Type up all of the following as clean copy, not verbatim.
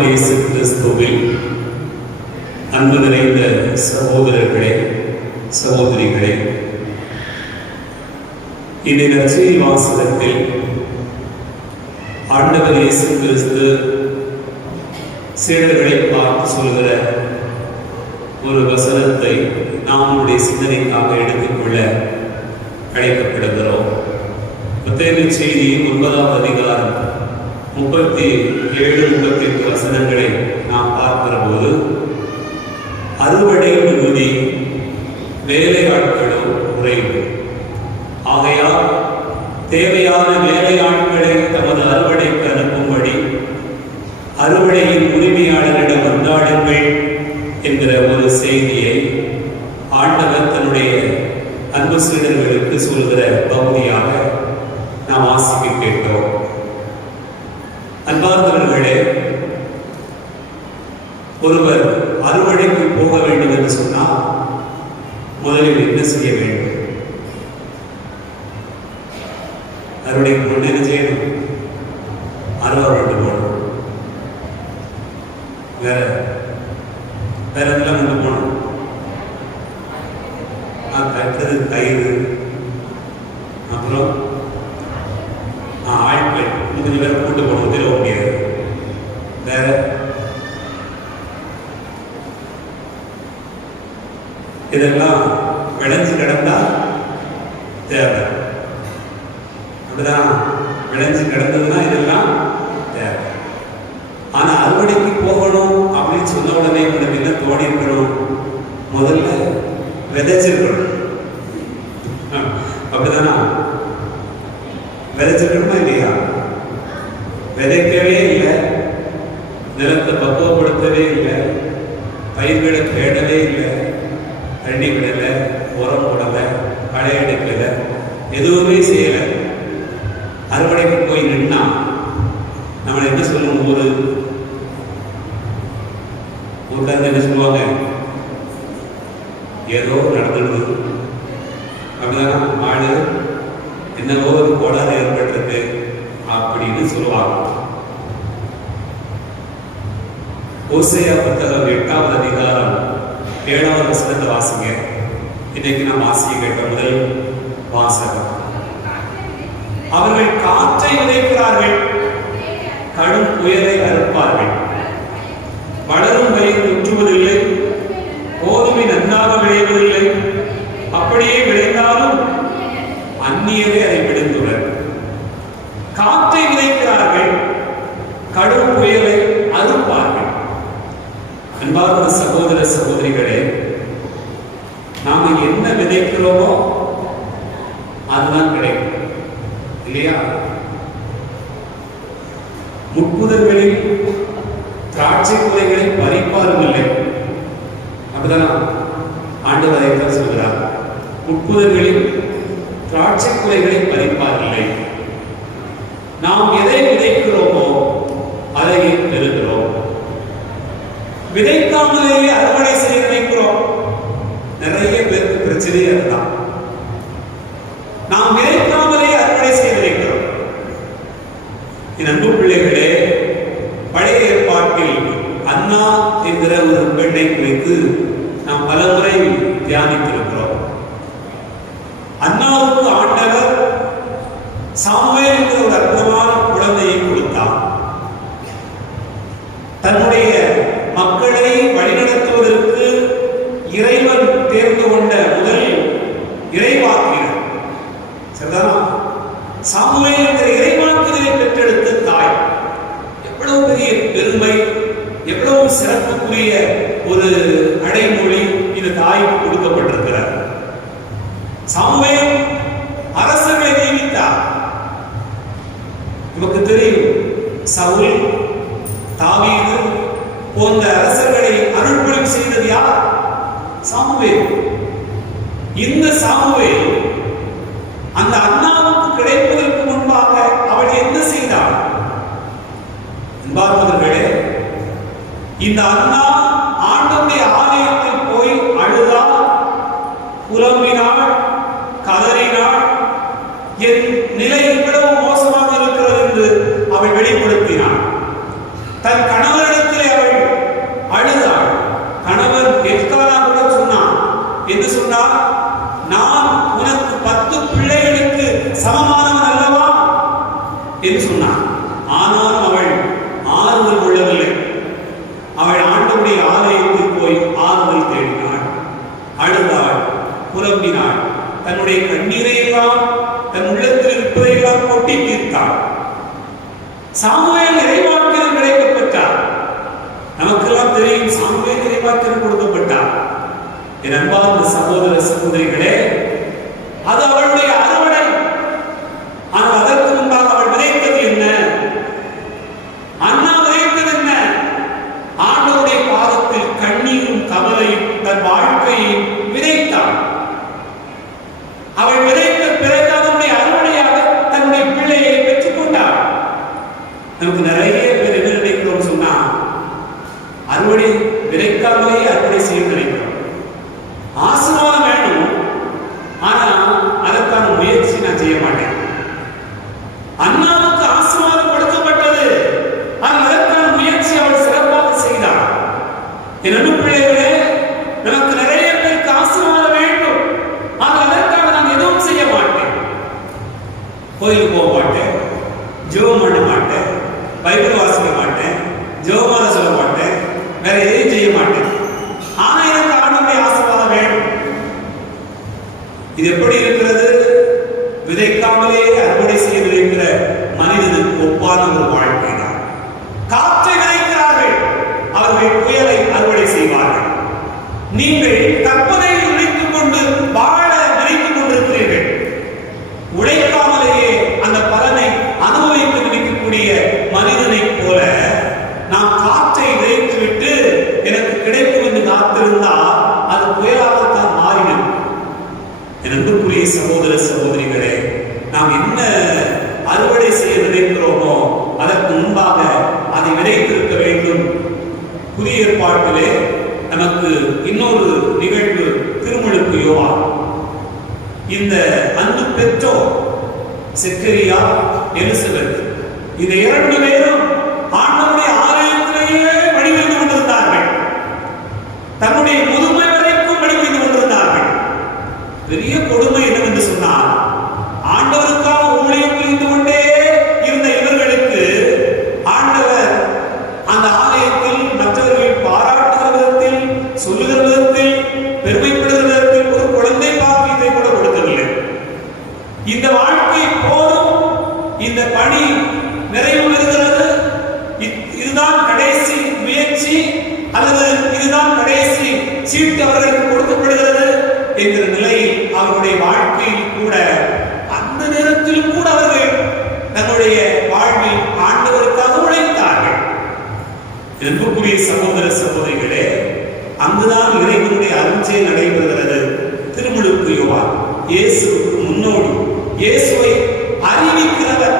ஆண்டவர் இயேசு கிறிஸ்துவில் அன்பு நிறைந்த சகோதரர்களே, சகோதரிகளே, இந்த நற்செய்தி வாசகத்தில் ஆண்டவர் இயேசு கிறிஸ்து சீடர்களை பார்த்து சொல்கிற ஒரு வசனத்தை நாம் நம்முடைய சிந்தனைக்காக எடுத்துக்கொள்ள அழைக்கப்படுகிறோம். மத்தேயு செய்தி 9ஆம் அதிகாரம் 37-38 வசனங்களை நாம் பார்க்கிற போது, அறுவடை மிகுதி, வேலையாட்களும் குறைவு. ஆகையால் தேவையான வேலையாட்களை தமது அறுவடைக்கு அனுப்பும்படி அறுவடையின் உரிமையாளரிடம் வந்தாடுங்கள் என்கிற ஒரு செய்தியை ஆண்டவர் தன்னுடைய அன்பு சீடர்களுக்கு சொல்கிற பகுதியாக நாம் வாசிக்க கேட்டோம். அன்பார்ந்தவர்களே, ஒருவர் அறுவடைக்கு போக வேண்டும் என்று சொன்னால் முதலில் என்ன செய்ய வேண்டும்? அறுவடைக்கு முன்னே என்ன செய்யணும்? அறுவடை கொண்டு போகணும். வேற எல்லாம் கொண்டு போகணும். கட்டுறது கயிறு, அப்புறம் ஆட்கள் கொஞ்சம் பேரை கூட்டு போகணும். தெரிய முடியாது. வேற இதெல்லாம் விளைஞ்சு கிடந்தா தேவை. அப்படிதான், விளைஞ்சு கிடந்ததுன்னா இதெல்லாம் தேவை. ஆனா அறுவடைக்கு போகணும் அப்படின்னு சொன்ன உடனே உங்களுக்கு என்ன தோணி இருக்கணும்? முதல்ல விதைச்சிருக்கணும். அப்படிதானா? விதைச்சிருக்கணுமா இல்லையா? விதைக்கவே இல்லை, நிலத்தை பக்குவப்படுத்தவே இல்லை, பயிர்களை தேடவே இல்லை, தண்ணி விடல, உரம் போடல, களை எடுக்கல, எதுவுமே செய்யல. அறுவடைக்கு போய் நின்னா நம்மளை என்ன சொல்லணும்? ஊர்க்காரங்க என்ன சொல்லுவாங்க? ஏதோ நடந்துடுது, அப்படிதான், ஆடு என்னவோ ஒரு கோளாறு ஏற்பட்டிருக்கு அப்படின்னு சொல்லுவாங்க. ஓசையா புத்தகம் 8ஆம் அதிகாரம் 7ஆவது வசனத்தை வாசிங்க. இன்னைக்கு நான் வாசிக்க கேட்ட முதல் வாசகம். அவர்கள் காற்றை விதைக்கிறார்கள், கடும் புயலை அறுப்பார்கள். வளரும் பயிர் முற்றுவதில்லை, கோதுமை நன்றாக விளைவதில்லை. அப்படியே விளைந்தாலும் அந்நியரே அதை விடுந்துள்ளனர். காற்றை விதைக்கிறார்கள், கடும் புயலை அறுப்பார்கள். அன்பார்ந்த சகோதர சகோதரிகளே, நாம என்ன விதைக்கிறோமோ அதுதான் கிடைக்கும், இல்லையா? முட்புதர்களில் திராட்சை குலைகளை பறிப்பாரும் இல்லை. அப்படிதான் ஆண்டவர் அதைத்தான் சொல்கிறார். முட்புதர்களில் திராட்சை குலைகளை பறிப்பாரில்லை. நாம் எதை விதைக்கிறோமோ அதை பெறுகிறோம். விதைக்காமலேயே அறுவடை செய்ய நினைக்கிறோம். நிறைய பேருக்கு பிரச்சனையே அதுதான். நாம் விதைக்காமலே அறுவடை செய்ய நினைக்கிறோம். என் அன்பு பிள்ளைகளே, பழைய ஏற்பாட்டில் அன்னா என்கிற ஒரு பெண்ணை குறித்து நாம் பலமுறை தியானித்திருக்கிறோம். அன்னாவுக்கு ஆண்டவர் சாமுவேல் என்கிற ஒரு அற்புதமான குழந்தையை கொடுத்தார். தன்னுடைய மக்களை வழிநடத்துவதற்கு இறைவன் தேர்ந்து கொண்ட முதல் இறைவாக்கினர். சரிதானா? சாமுவேல் என்கிற இறைவாக்கினரை பெற்றெடுத்த தாய். எவ்வளவு பெரிய பெருமை, எவ்வளவு சிறப்புக்குரிய ஒரு அடைமொழி இந்த தாய்க்கு கொடுக்கப்பட்டிருக்கிறார். சாமுவேல் அரசர்களை நியமித்தார். நமக்கு தெரியும், சவுல், தாவீது போன்ற அரசர்களை அருள்பொழிவு செய்தது யார்? சாமுவேல். இந்த சாமுவேல் அந்த அன்னாவுக்கு கிடைப்பதற்கு முன்பாக அவள் என்ன செய்தாள்? அன்பார்ந்தவர்களே, இந்த அன்னா ஆண்டவருடைய ஆலயத்தில் போய் அழுதாள், புலம்பினாள், கதறினாள். என் நிலை இவ்வளவு மோசமாக இருக்கிறது என்று அவள் வெளிப்படுத்தினாள். தன் கணவரிடத்தில் சொன்னார், நான் உனக்கு 10 பிள்ளைகளுக்கு சமமானவன் அல்லவா என்று சொன்னார். ஆனாலும் அவள் ஆறுதல் கொள்ளவில்லை. அவள் ஆண்டவருடைய ஆலயத்தில் போய் ஆறுதல் தேடினாள், அழுதாள், புலம்பினாள், தன்னுடைய கண்ணீரை எல்லாம் தன் உள்ளத்தில் இருப்பதையெல்லாம் கொட்டி தீர்த்தாள். சாமுவேல் இறைவாக்கினர் கிடைக்கப்பட்டார். நமக்கெல்லாம் தெரியும், சாமுவேல் இறைவாக்கினர் கொடுக்கப்பட்டார். என் அன்பார்ந்த சகோதர சகோதரிகளே, அது அவளுடைய அறுவடை. ஆனால் அதற்கு முன்பாக அவள் விதைத்தது என்ன? அண்ணா விதைத்தது என்ன? ஆண்டவருடைய பாதத்தில் கண்ணீரும் கவலையும் தன் வாழ்க்கையை விதைத்தாள். அவள் விதைத்த பிறகு அதனுடைய அறுவடையாக தன்னுடைய பிள்ளையை பெற்றுக் கொண்டாள். நமக்கு நிறைய பேர் என்ன நினைக்கிறோம் சொன்னா, அறுவடை விதைக்காமலே அறுவடை செய்ய நினைக்கிறோம். ஆசீர்வாதம் வேணும், ஆனா அதற்கான முயற்சி நான் செய்ய மாட்டேன். அண்ணாவுக்கு ஆசீர்வாதம் கொடுக்கப்பட்டது, ஆனால் அதற்கான முயற்சி அவள் சிறப்பாக செய்தாள். என் அன்பு பிள்ளைகளே, நமக்கு நிறைய பேருக்கு ஆசீர்வாதம் வேண்டும், ஆனால் அதற்காக நான் எதுவும் செய்ய மாட்டேன். கோயிலுக்கு போக மாட்டேன், ஜெபம் பண்ண மாட்டேன், பைபிள் வாசிக்க மாட்டேன், ஜெபமாலை சொல்ல மாட்டேன், வேற எதையும் செய்ய மாட்டேன். ஆனா எனக்கு ஆண்டவருடைய ஆசீர்வாதம் வேணும். இது எப்படி இருக்கிறது? விதைக்காமலே அறுவடை செய்ய விளைகிற மனிதனுக்கு ஒப்பான ஒரு வாழ்க்கை தான். காற்றை விதைக்கிறார்கள், அவர்கள் புயலை அறுவடை செய்வார்கள். நீங்கள் கற்பனையில் நினைத்துக் கொண்டு வாழ நினைத்துக் கொண்டிருக்கிறீர்கள். உழைக்காமலேயே அந்த பலனை அனுபவிக்க நினைக்கக்கூடிய மனிதனை போல நாம் காற்றை விதைத்துவிட்டு எனக்கு கிடைக்கும் என்று காத்திருந்தால் அது புயலாகத்தான் மாறிடும். அன்புக்குரிய சகோதர சகோதரிகளே, நாம் என்ன அறுவடை செய்ய நினைக்கிறோமோ அதற்கு முன்பாக அதை விதைத்திருக்க வேண்டும். புதிய ஏற்பாட்டிலே நமக்கு இன்னொரு நிகழ்வு திருமுழுக்கு யோவான். இந்த அன்பு பெற்றோர் செக்கரியா, எலிசபெத், இந்த 2 பேரும் ஆண்டவருடைய ஆலயத்திலேயே வழிபட்டு கொண்டிருந்தார்கள். தன்னுடைய முதுமை வரைக்கும் வழிபட்டு கொண்டிருந்தார்கள். பெரிய கொடுமை என்னவென்று சொன்னால், ஆண்டவருக்காக ஊழியம் புரிந்து கொண்டே இருந்த இவர்களுக்கு ஆண்டவர் அந்த ஆலயத்தில் மற்றவர்கள் பாராட்டுகிற விதத்தில், சொல்லுகிற விதத்தில், பெருமைப்படுகிற விதத்தில் ஒரு குழந்தை பாக்கியத்தை கூட கொடுக்கவில்லை. இந்த வாழ்க்கை போதும், இந்த பணி நிறைவு பெறுகிறது, இதுதான் கடைசி முயற்சி அல்லது இதுதான் கடைசி சீட்டு அவர்களுக்கு கொடுக்கப்படுகிறது என்கிற நிலையில் அவருடைய வாழ்க்கையில் கூட, அந்த நேரத்தில் கூட அவர்கள் தன்னுடைய வாழ்வில் ஆண்டவருக்காக உழைத்தார்கள். அன்புக்குரிய சகோதர சகோதரிகளே, அங்குதான் இறைவனுடைய அருட்செயல் நடைபெறுகிறது. திருமுழுக்கு யோவான் இயேசுவுக்கு முன்னோடி, இயேசுவை அறிவிக்கிறவர்,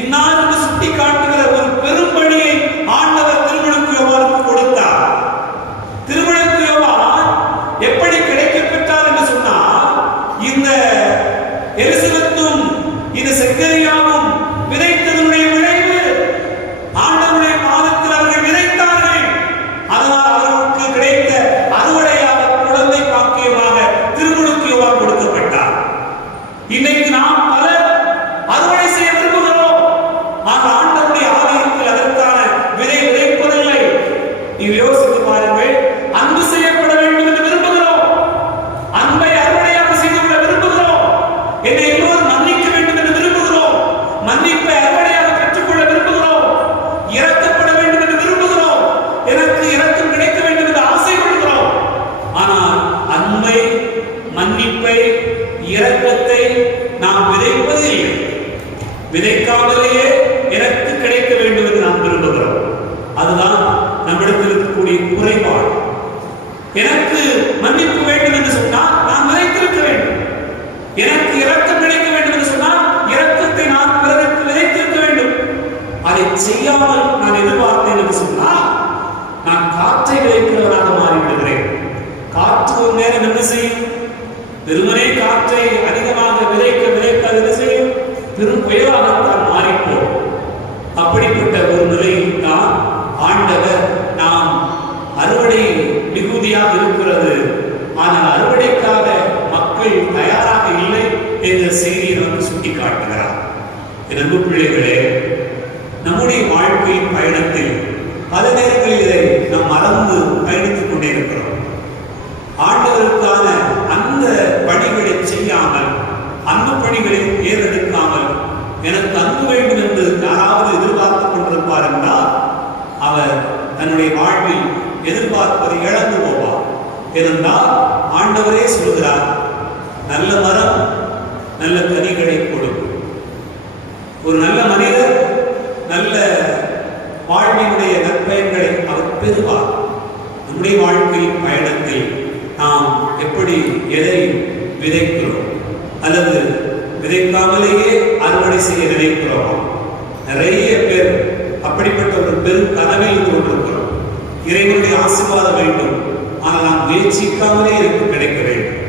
இன்னார் என்று சுட்டி காட்டுகிற ஒரு பெரும் பணியை ஆண்டவர் திருமுழுக்கு யோவானுக்கு கொடுத்தார். திருமுழுக்கு யோவான் எப்படி கிடைக்கப் பெற்றார் என்று சொன்னால், இந்த எலிசபெத்தும் இந்த செக்கரியாவும் விதைத்ததனுடைய விளைவு ஆண்டவருடைய பாதத்தில் அவர்கள் விதைத்தார்கள். அதனால் அவர்களுக்கு கிடைத்த அறுவடையாக குழந்தை பாக்கியமாக திருமுழுக்கு யோவான் கொடுக்கப்பட்டார். இன்னைக்கு நாம் பலர் அறுவடை செய்ய விரும்புகிறோம், ஆனால் ஆண்டவருடைய ஆலயத்தில் அதற்கான விதை விதைப்பதில்லை. நீங்கள் யோசித்து பாருங்கள், அன்பு செய்யப்பட வேண்டும் என்று விரும்புகிறோம், அன்பை அறுவடையாக செய்து கொள்ள விரும்புகிறோம், என்னை எல்லோரும் மன்னிக்க வேண்டும் என்று விரும்புகிறோம், மன்னிப்பை அறுவடையாக பெற்றுக்கொள்ள விரும்புகிறோம், இரக்கப்பட வேண்டும் என்று விரும்புகிறோம், எனக்கு இரக்கம் கிடைக்க வேண்டும் என்று ஆசைப்படுகிறோம். ஆனால் அன்பை, மன்னிப்பை, இரக்கத்தை நாம் விதைப்பதில்லை. விதைக்காமலேயே எனக்கு கிடைக்க வேண்டும் என்று நாம் விரும்புகிறோம். அதுதான் நம்மிடத்தில் இருக்கக்கூடிய குறைபாடு. எனக்கு மன்னிப்பு வேண்டும் என்று சொன்னால் நான் விதைத்திருக்க வேண்டும். எனக்கு இரக்கம் கிடைக்க வேண்டும் என்று சொன்னால் இரக்கத்தை நான் பிறருக்கு விதைத்திருக்க வேண்டும். அதை செய்யாமல் நான் எதிர்பார்த்தேன் என்று சொன்னால் நான் காற்றை விதைக்கிறவனாக மாறிவிடுகிறேன். காற்று ஒரு நேரம் என்ன செய்யும்? வெறுமனே காற்றை அதிகமாக விதைக்க என்ன செய்யும்? பெரும் புயலாகத்தான் மாறிப்போம். அப்படிப்பட்ட ஒரு நிலையில் தான் ஆண்டவர் நாம் அறுவடை மிகுதியாக இருக்கிறது, ஆனால் அறுவடைக்காக என்ற செய்தியை நமக்கு சுட்டி காட்டுகிறார். என் அன்பு பிள்ளைகளே, நம்முடைய வாழ்க்கையின் பயணத்தில் பல நேரங்களில் இதை நாம் மறந்து பயணித்துக் கொண்டே இருக்கிறோம். ஆண்டவருக்கான அந்த பணிகளை செய்யாமல், அன்பு பணிகளை ஏறெடுக்காமல், எனக்கு அன்பு வேண்டும் என்று யாராவது எதிர்பார்த்துக் கொண்டிருப்பார் என்றால் அவர் தன்னுடைய வாழ்வில் எதிர்பார்ப்பதை இழந்து போவார். ஏனென்றால் ஆண்டவரே சொல்கிறார், நல்ல மரம் நல்ல கனிகளை கொடுக்கும். ஒரு நல்ல மனிதர் நல்ல வாழ்வினுடைய நற்பயன்களை அவர் பெறுவார். நம்முடைய வாழ்க்கையின் பயணத்தில் நாம் எப்படி எதை விதைக்கிறோம் அல்லது விதைக்காமலேயே அறுவடை செய்ய நினைக்கிறோம். நிறைய பேர் அப்படிப்பட்ட ஒரு பெரும் கனவில் இருந்து கொண்டிருக்கிறோம். இறைவனுடைய ஆசீர்வாதம் வேண்டும், ஆனால் நாம் முயற்சிக்காமலே எனக்கு கிடைக்க வேண்டும்.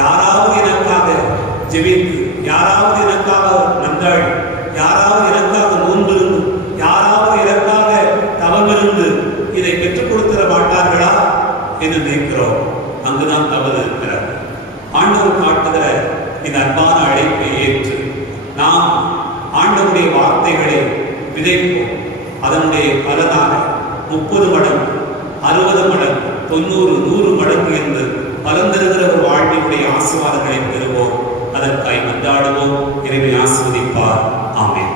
யாராவது எனக்காக ஜெபித்து, யாராவது எனக்காக நன்றாடி, யாராவது எனக்காக நோன்பிருந்து, யாராவது எனக்காக தவமிருந்து இதை பெற்றுக் கொடுத்திட மாட்டார்களா என்று நினைக்கிறோம். அங்குதான் தவறு இருக்கிறார். ஆண்டவர் காட்டுகிற இந்த அன்பான அழைப்பை ஏற்று நாம் ஆண்டவருடைய வார்த்தைகளை விதைப்போம். அதனுடைய பலனாக 30 மடங்கு, 60 மடங்கு, 90, 100 மடங்கு என்று பலன் தருகிற ஒரு வாழ்வினுடைய ஆசீர்வாதங்களை பெறுவோம். அதற்காய் மன்றாடுவோம். இறைவனை ஆசீர்வதிப்பார். ஆமென்.